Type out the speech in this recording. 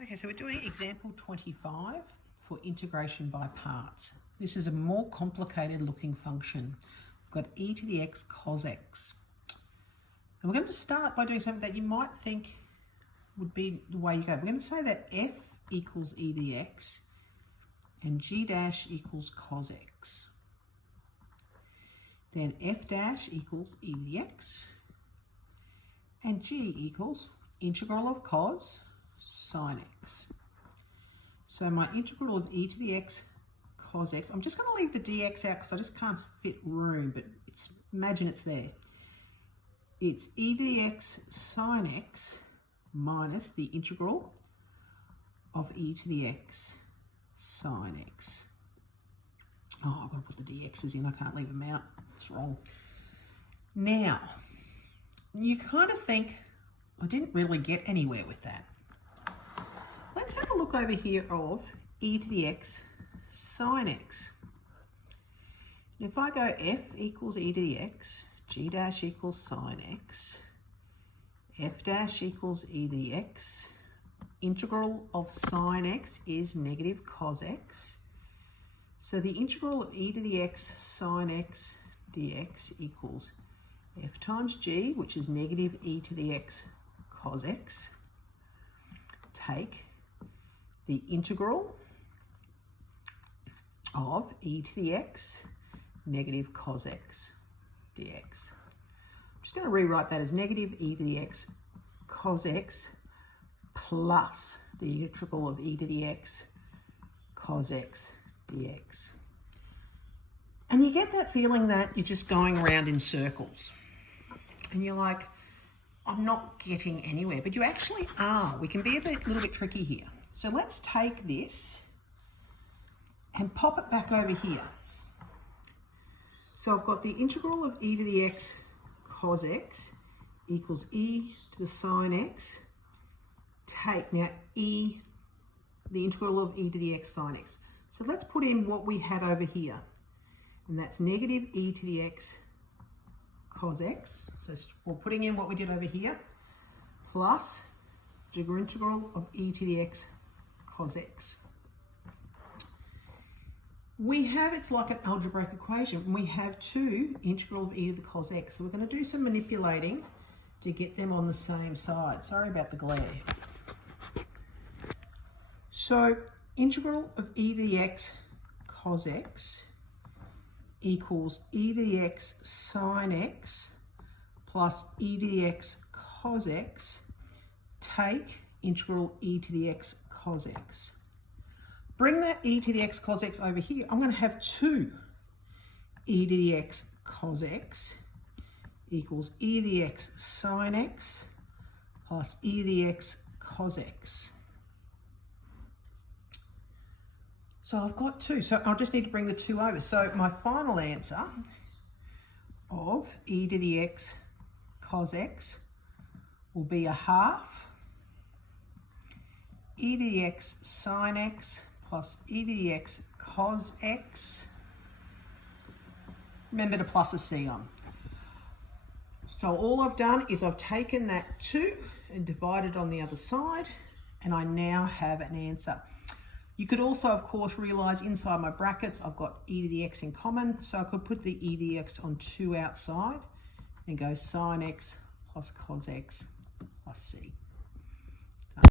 Okay, so we're doing example 25 for integration by parts. This is a more complicated looking function. We've got e to the x cos x. And we're going to start by doing something that you might think would be the way you go. We're going to say that f equals e to the x and g dash equals cos x. Then f dash equals e to the x and g equals integral of cos sine x. So my integral of e to the x cos x, I'm just going to leave the dx out because I just can't fit room, but imagine it's there. It's e to the x sine x minus the integral of e to the x sine x. Oh, I've got to put the dx's in, I can't leave them out, it's wrong. Now, you kind of think, I didn't really get anywhere with that. Let's have a look over here of e to the x sine x. And if I go f equals e to the x, g dash equals sine x, f dash equals e to the x, integral of sine x is negative cos x. So the integral of e to the x sine x dx equals f times g, which is negative e to the x cos x, take the integral of e to the x negative cos x dx. I'm just going to rewrite that as negative e to the x cos x plus the integral of e to the x cos x dx. And you get that feeling that you're just going around in circles. And you're like, I'm not getting anywhere, but you actually are. We can be a little bit tricky here. So let's take this and pop it back over here. So I've got the integral of e to the x cos x equals e to the sine x. Take now the integral of e to the x sine x. So let's put in what we have over here. And that's negative e to the x cos x. So we're putting in what we did over here, plus the integral of e to the x cos x. We have, it's like an algebraic equation, and we have two integral of e to the cos x. So we're going to do some manipulating to get them on the same side. Sorry about the glare. So integral of e to the x cos x equals e to the x sine x plus e to the x cos x, take integral e to the x cos x. Bring that e to the x cos x over here. I'm going to have 2 e to the x cos x equals e to the x sine x plus e to the x cos x. So I've got 2, so I'll just need to bring the 2 over. So my final answer of e to the x cos x will be a half e to the x sine x plus e to the x cos x. Remember to plus a c on. So all I've done is I've taken that 2 and divided on the other side, and I now have an answer. You could also, of course, realise inside my brackets I've got e to the x in common, so I could put the e to the x on 2 outside and go sine x plus cos x plus c.